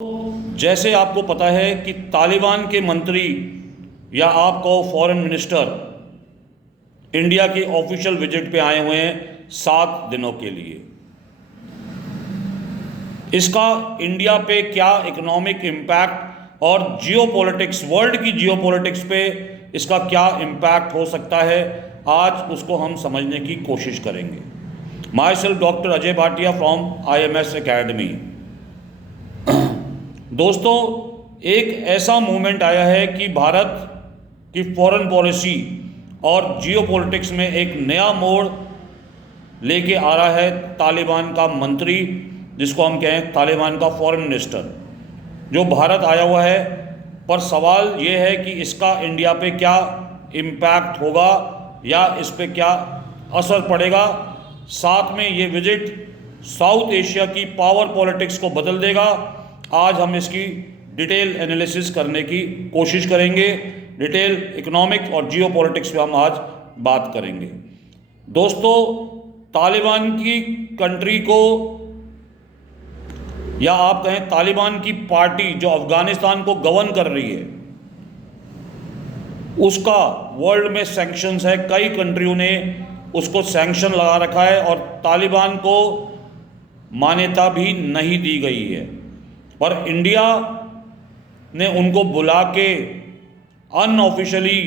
जैसे आपको पता है कि तालिबान के मंत्री या आप कहो फॉरेन मिनिस्टर इंडिया की ऑफिशियल विजिट पे आए हुए हैं 7 दिनों के लिए। इसका इंडिया पे क्या इकोनॉमिक इम्पैक्ट और जियोपॉलिटिक्स, वर्ल्ड की जियोपॉलिटिक्स पे इसका क्या इम्पैक्ट हो सकता है, आज उसको हम समझने की कोशिश करेंगे। My self doctor Ajay Bhatia from IMS academy. दोस्तों, एक ऐसा मूवमेंट आया है कि भारत की फॉरेन पॉलिसी और जियोपॉलिटिक्स में एक नया मोड़ लेके आ रहा है तालिबान का मंत्री, जिसको हम कहें तालिबान का फॉरेन मिनिस्टर, जो भारत आया हुआ है। पर सवाल ये है कि इसका इंडिया पे क्या इम्पैक्ट होगा या इस पे क्या असर पड़ेगा। साथ में ये विजिट साउथ एशिया की पावर पॉलिटिक्स को बदल देगा। आज हम इसकी डिटेल एनालिसिस करने की कोशिश करेंगे। डिटेल इकोनॉमिक और जियोपॉलिटिक्स पे हम आज बात करेंगे। दोस्तों, तालिबान की कंट्री को या आप कहें तालिबान की पार्टी जो अफगानिस्तान को गवर्न कर रही है, उसका वर्ल्ड में सैंक्शंस है। कई कंट्रियों ने उसको सैंक्शन लगा रखा है और तालिबान को मान्यता भी नहीं दी गई है। पर इंडिया ने उनको बुला के अनऑफिशियली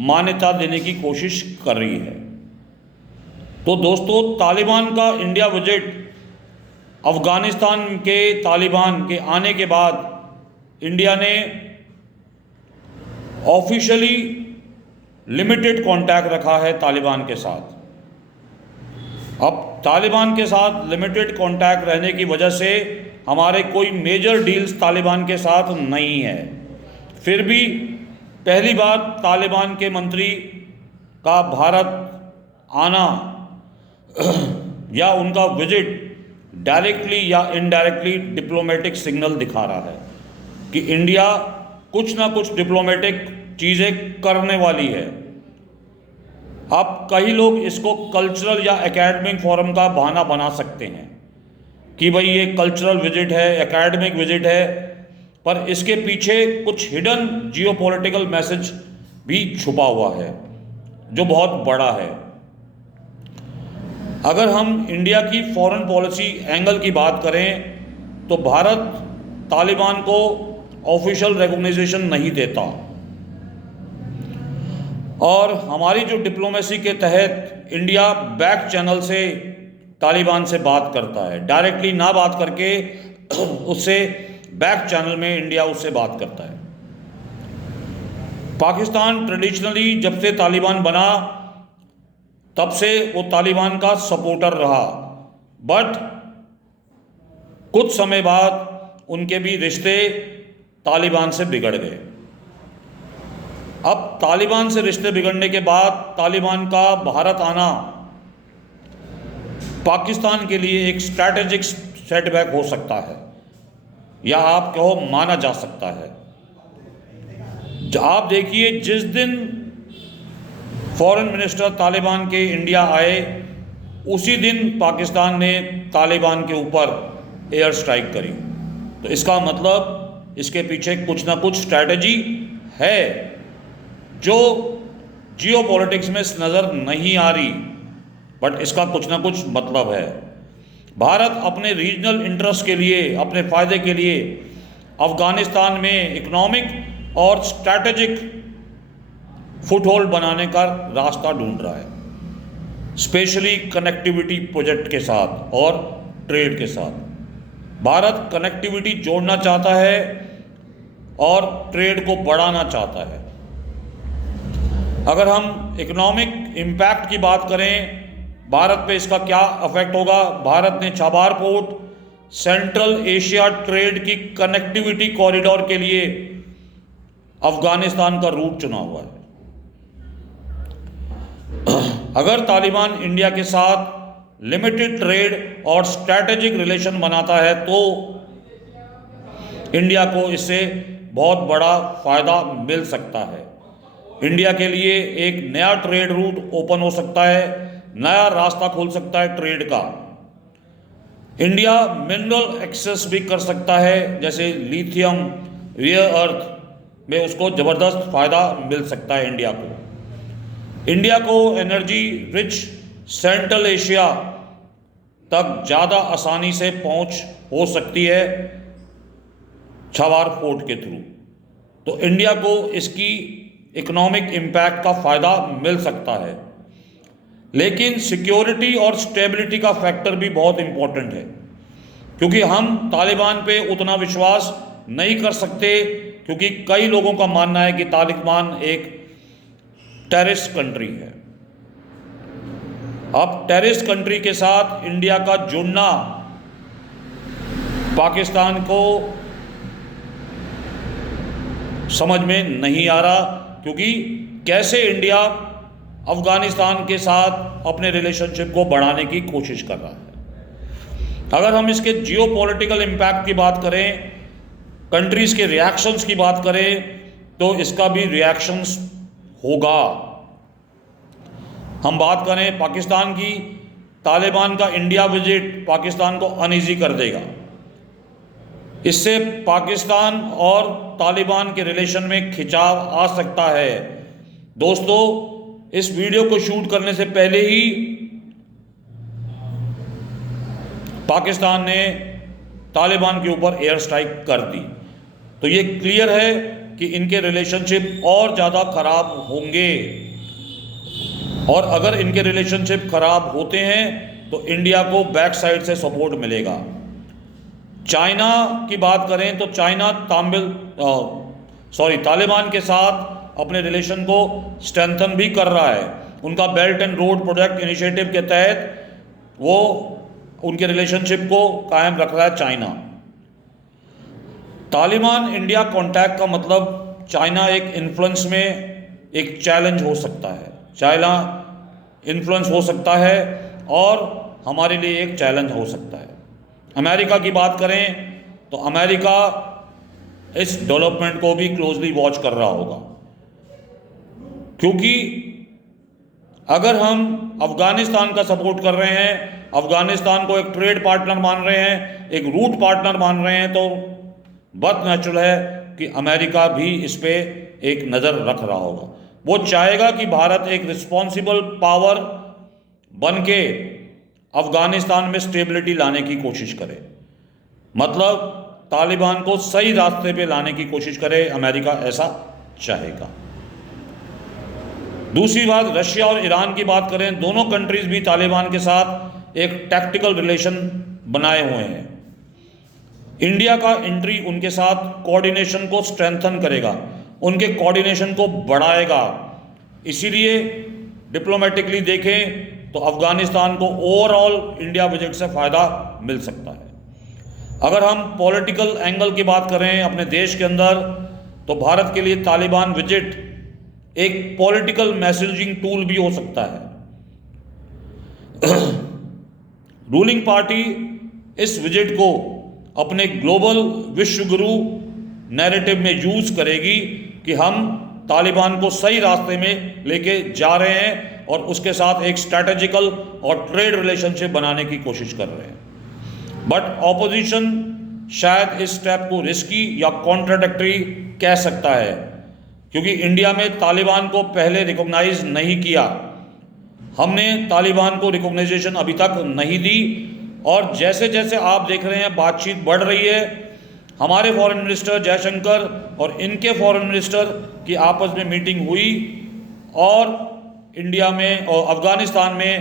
मान्यता देने की कोशिश कर रही है। तो दोस्तों, तालिबान का इंडिया विजिट अफगानिस्तान के तालिबान के आने के बाद इंडिया ने ऑफिशियली लिमिटेड कांटेक्ट रखा है तालिबान के साथ। अब तालिबान के साथ लिमिटेड कांटेक्ट रहने की वजह से हमारे कोई मेजर डील्स तालिबान के साथ नहीं है। फिर भी पहली बार तालिबान के मंत्री का भारत आना या उनका विजिट डायरेक्टली या इनडायरेक्टली डिप्लोमेटिक सिग्नल दिखा रहा है कि इंडिया कुछ ना कुछ डिप्लोमेटिक चीज़ें करने वाली है। अब कई लोग इसको कल्चरल या एकेडमिक फोरम का बहाना बना सकते हैं कि भाई ये कल्चरल विजिट है, एकेडमिक विजिट है, पर इसके पीछे कुछ हिडन जियोपॉलिटिकल मैसेज भी छुपा हुआ है जो बहुत बड़ा है। अगर हम इंडिया की फॉरेन पॉलिसी एंगल की बात करें तो भारत तालिबान को ऑफिशियल रिकॉग्निशन नहीं देता और हमारी जो डिप्लोमेसी के तहत इंडिया बैक चैनल से तालिबान से बात करता है, डायरेक्टली ना बात करके उससे बैक चैनल में इंडिया उससे बात करता है। पाकिस्तान ट्रेडिशनली जब से तालिबान बना तब से वो तालिबान का सपोर्टर रहा, बट कुछ समय बाद उनके भी रिश्ते तालिबान से बिगड़ गए। अब तालिबान से रिश्ते बिगड़ने के बाद तालिबान का भारत आना पाकिस्तान के लिए एक स्ट्रैटेजिक सेटबैक हो सकता है या आप कहो माना जा सकता है। आप देखिए, जिस दिन फॉरेन मिनिस्टर तालिबान के इंडिया आए उसी दिन पाकिस्तान ने तालिबान के ऊपर एयर स्ट्राइक करी। तो इसका मतलब इसके पीछे कुछ ना कुछ स्ट्रैटेजी है जो जियोपॉलिटिक्स में नज़र नहीं आ रही, बट इसका कुछ ना कुछ मतलब है। भारत अपने रीजनल इंटरेस्ट के लिए, अपने फ़ायदे के लिए अफ़गानिस्तान में इकोनॉमिक और स्ट्रैटेजिक फुटहोल्ड बनाने का रास्ता ढूंढ रहा है, स्पेशली कनेक्टिविटी प्रोजेक्ट के साथ और ट्रेड के साथ। भारत कनेक्टिविटी जोड़ना चाहता है और ट्रेड को बढ़ाना चाहता है। अगर हम इकोनॉमिक इम्पैक्ट की बात करें, भारत पे इसका क्या अफेक्ट होगा। भारत ने Chabahar port central Asia trade की कनेक्टिविटी कॉरिडोर के लिए अफगानिस्तान का रूट चुना हुआ है। अगर तालिबान इंडिया के साथ लिमिटेड ट्रेड और स्ट्रैटेजिक रिलेशन बनाता है तो इंडिया को इससे बहुत बड़ा फ़ायदा मिल सकता है। इंडिया के लिए एक नया ट्रेड रूट ओपन हो सकता है, नया रास्ता खुल सकता है ट्रेड का। इंडिया मिनरल एक्सेस भी कर सकता है, जैसे लिथियम, रेयर अर्थ में उसको ज़बरदस्त फ़ायदा मिल सकता है इंडिया को। इंडिया को एनर्जी रिच सेंट्रल एशिया तक ज़्यादा आसानी से पहुंच हो सकती है छावार फोर्ट के थ्रू। तो इंडिया को इसकी इकोनॉमिक इम्पैक्ट का फ़ायदा मिल सकता है। लेकिन सिक्योरिटी और स्टेबिलिटी का फैक्टर भी बहुत इम्पोर्टेंट है, क्योंकि हम तालिबान पे उतना विश्वास नहीं कर सकते, क्योंकि कई लोगों का मानना है कि तालिबान एक टेररिस्ट कंट्री है। अब टेररिस्ट कंट्री के साथ इंडिया का जुड़ना पाकिस्तान को समझ में नहीं आ रहा, क्योंकि कैसे इंडिया अफ़गानिस्तान के साथ अपने रिलेशनशिप को बढ़ाने की कोशिश कर रहा है। अगर हम इसके जियोपॉलिटिकल इम्पैक्ट की बात करें, कंट्रीज़ के रिएक्शंस की बात करें, तो इसका भी रिएक्शंस होगा। हम बात करें पाकिस्तान की, तालिबान का इंडिया विजिट पाकिस्तान को अनईजी कर देगा। इससे पाकिस्तान और तालिबान के रिलेशन में खिंचाव आ सकता है। दोस्तों, इस वीडियो को शूट करने से पहले ही पाकिस्तान ने तालिबान के ऊपर एयर स्ट्राइक कर दी, तो ये क्लियर है कि इनके रिलेशनशिप और ज़्यादा खराब होंगे। और अगर इनके रिलेशनशिप खराब होते हैं तो इंडिया को बैक साइड से सपोर्ट मिलेगा। चाइना की बात करें तो चाइना तालिबान के साथ अपने रिलेशन को स्ट्रेंथन भी कर रहा है। उनका belt and road project initiative के तहत वो उनके रिलेशनशिप को कायम रख रहा है चाइना। तालिबान इंडिया कॉन्टैक्ट का मतलब चाइना एक इन्फ्लुएंस में एक चैलेंज हो सकता है। चाइना इन्फ्लुएंस हो सकता है और हमारे लिए एक चैलेंज हो सकता है। अमेरिका की बात करें तो अमेरिका इस डेवलपमेंट को भी क्लोजली वॉच कर रहा होगा, क्योंकि अगर हम अफ़गानिस्तान का सपोर्ट कर रहे हैं, अफ़गानिस्तान को एक ट्रेड पार्टनर मान रहे हैं, एक रूट पार्टनर मान रहे हैं, तो बहुत नेचुरल है कि अमेरिका भी इस पे एक नज़र रख रहा होगा। वो चाहेगा कि भारत एक रिस्पॉन्सिबल पावर बन के अफ़गानिस्तान में स्टेबिलिटी लाने की कोशिश करे, मतलब तालिबान को सही रास्ते पे लाने की कोशिश करे। अमेरिका ऐसा चाहेगा। दूसरी बात, रशिया और ईरान की बात करें, दोनों कंट्रीज भी तालिबान के साथ एक टैक्टिकल रिलेशन बनाए हुए हैं। इंडिया का एंट्री उनके साथ कोऑर्डिनेशन को स्ट्रेंथन करेगा, उनके कोऑर्डिनेशन को बढ़ाएगा। इसीलिए डिप्लोमेटिकली देखें तो अफ़गानिस्तान को ओवरऑल इंडिया विजिट से फ़ायदा मिल सकता है। अगर हम पॉलिटिकल एंगल की बात करें अपने देश के अंदर, तो भारत के लिए तालिबान विजिट एक पॉलिटिकल मैसेजिंग टूल भी हो सकता है। रूलिंग पार्टी इस विजिट को अपने ग्लोबल विश्व गुरु नैरेटिव में यूज़ करेगी कि हम तालिबान को सही रास्ते में लेके जा रहे हैं और उसके साथ एक स्ट्रैटेजिकल और ट्रेड रिलेशनशिप बनाने की कोशिश कर रहे हैं। बट ऑपोजिशन शायद इस स्टेप को रिस्की या कॉन्ट्राडिक्टरी कह सकता है, क्योंकि इंडिया में तालिबान को पहले रिकॉग्नाइज नहीं किया। हमने तालिबान को रिकॉग्नाइजेशन अभी तक नहीं दी, और जैसे जैसे आप देख रहे हैं बातचीत बढ़ रही है। हमारे फॉरेन मिनिस्टर जयशंकर और इनके फॉरेन मिनिस्टर की आपस में मीटिंग हुई, और इंडिया में और अफ़गानिस्तान में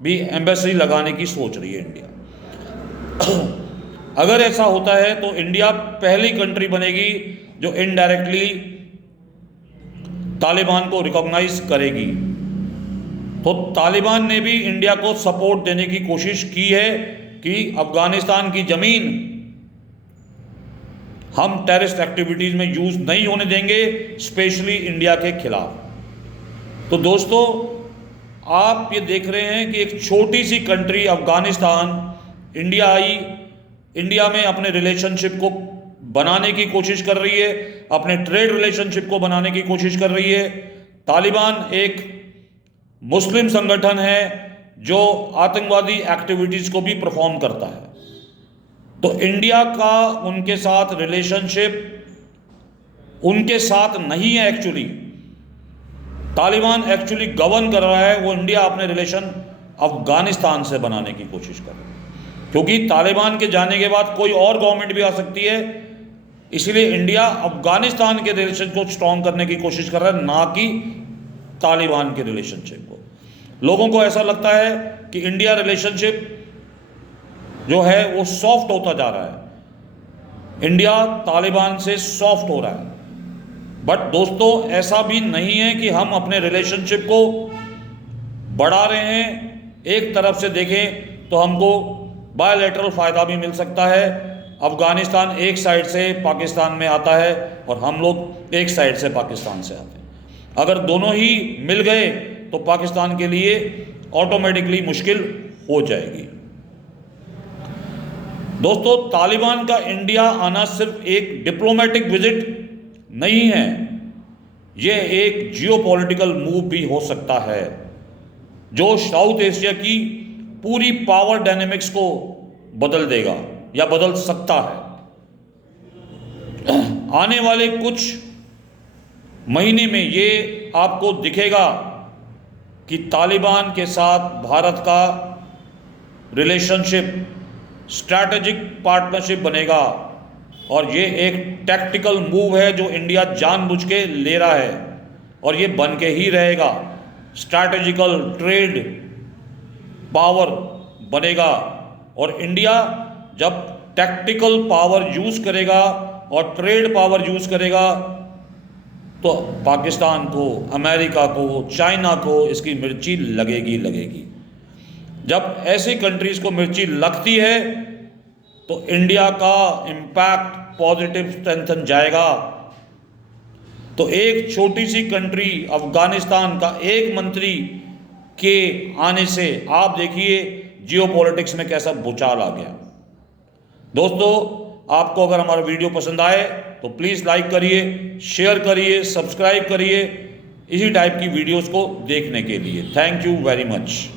भी एम्बेसी लगाने की सोच रही है इंडिया। अगर ऐसा होता है तो इंडिया पहली कंट्री बनेगी जो इनडायरेक्टली तालिबान को रिकॉग्नाइज करेगी। तो तालिबान ने भी इंडिया को सपोर्ट देने की कोशिश की है कि अफ़गानिस्तान की ज़मीन हम टेररिस्ट एक्टिविटीज़ में यूज़ नहीं होने देंगे, स्पेशली इंडिया के खिलाफ। तो दोस्तों, आप ये देख रहे हैं कि एक छोटी सी कंट्री अफ़गानिस्तान इंडिया आई, इंडिया में अपने रिलेशनशिप को बनाने की कोशिश कर रही है, अपने ट्रेड रिलेशनशिप को बनाने की कोशिश कर रही है। तालिबान एक मुस्लिम संगठन है जो आतंकवादी एक्टिविटीज़ को भी परफॉर्म करता है। तो इंडिया का उनके साथ रिलेशनशिप उनके साथ नहीं है। एक्चुअली तालिबान एक्चुअली गवर्न कर रहा है, वो इंडिया अपने रिलेशन अफगानिस्तान से बनाने की कोशिश कर रहा है, क्योंकि तालिबान के जाने के बाद कोई और गवर्नमेंट भी आ सकती है। इसलिए इंडिया अफगानिस्तान के रिलेशन को स्ट्रॉन्ग करने की कोशिश कर रहा है, ना कि तालिबान के रिलेशनशिप को। लोगों को ऐसा लगता है कि इंडिया रिलेशनशिप जो है वो सॉफ्ट होता जा रहा है, इंडिया तालिबान से सॉफ्ट हो रहा है। बट दोस्तों, ऐसा भी नहीं है कि हम अपने रिलेशनशिप को बढ़ा रहे हैं। एक तरफ से देखें तो हमको बायलैटरल फ़ायदा भी मिल सकता है। अफ़गानिस्तान एक साइड से पाकिस्तान में आता है और हम लोग एक साइड से पाकिस्तान से आते हैं। अगर दोनों ही मिल गए तो पाकिस्तान के लिए ऑटोमेटिकली मुश्किल हो जाएगी। दोस्तों, तालिबान का इंडिया आना सिर्फ एक डिप्लोमेटिक विजिट नहीं है, यह एक जियोपॉलिटिकल मूव भी हो सकता है, जो साउथ एशिया की पूरी पावर डायनेमिक्स को बदल देगा या बदल सकता है। आने वाले कुछ महीने में ये आपको दिखेगा कि तालिबान के साथ भारत का रिलेशनशिप स्ट्रैटेजिक पार्टनरशिप बनेगा, और ये एक टैक्टिकल मूव है जो इंडिया जानबूझ के ले रहा है, और ये बन के ही रहेगा। स्ट्रैटेजिकल ट्रेड पावर बनेगा, और इंडिया जब टैक्टिकल पावर यूज़ करेगा और ट्रेड पावर यूज़ करेगा तो पाकिस्तान को, अमेरिका को, चाइना को इसकी मिर्ची लगेगी। जब ऐसी कंट्रीज़ को मिर्ची लगती है तो इंडिया का इम्पैक्ट पॉजिटिव स्ट्रेंथन जाएगा। तो एक छोटी सी कंट्री अफगानिस्तान का एक मंत्री के आने से आप देखिए जियोपॉलिटिक्स में कैसा भूचाल आ गया। दोस्तों, आपको अगर हमारा वीडियो पसंद आए तो प्लीज़ लाइक करिए, शेयर करिए, सब्सक्राइब करिए इसी टाइप की वीडियोस को देखने के लिए। Thank you very much.